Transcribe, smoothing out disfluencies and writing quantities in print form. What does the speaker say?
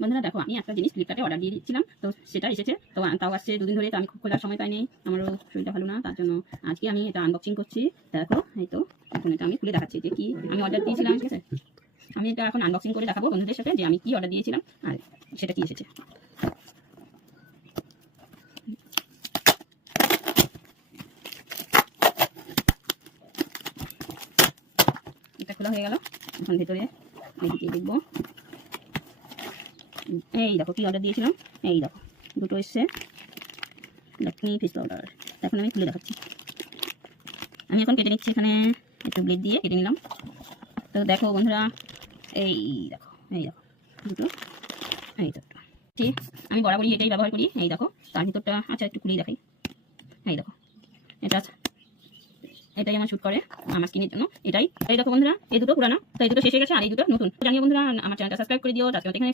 বন্ধুরা দেখো, আমি একটা জিনিস ফ্লিপকার্টে অর্ডার দিয়ে দিচ্ছিলাম, তো সেটা এসেছে। তো তাও আসছে 2 দিন ধরে, তো আমি খোলার সময় পাইনি, আমারও শরীরটা ভালো না, তার জন্য আজকে আমি এটা আনবক্সিং করছি। দেখো, এই তো এখন এটা আমি খুলে দেখাচ্ছি যে কি আমি অর্ডার দিয়েছিলাম। ঠিক আছে, আমি এটা এখন আনবক্সিং করে দেখাবো বন্ধুদের সাথে যে আমি কি অর্ডার দিয়েছিলাম আর সেটা কি এসেছে। এটা খোলা হয়ে গেল, এখন ভেতরে দেখবো। এই দেখো কি অর্ডার দিয়েছিলাম, এই দেখো দুটো এসছে লক্ষ্মী ফিশ পাউডার। এখন আমি খুলে দেখাচ্ছি। আমি এখন কেটে নিচ্ছি, এখানে একটু ব্লেড দিয়ে কেটে নিলাম। তো দেখো বন্ধুরা, এই দেখো দুটো, এই তো ঠিক আমি বরাবরই এটাই ব্যবহার করি। এই দেখো তার ভিতরটা, আচ্ছা একটু খুলেই দেখাই। এই দেখো এটাই আমার শ্যুট করে আমার স্কিনের জন্য। এই দেখো বন্ধুরা, এই দুটো পুরানো, তো এই দুটো শেষ হয়ে গেছে আর এই দুটো নতুন। জানিও বন্ধুরা, আমার চ্যানেলটা সাবস্ক্রাইব করে দিও। আজকে এখানে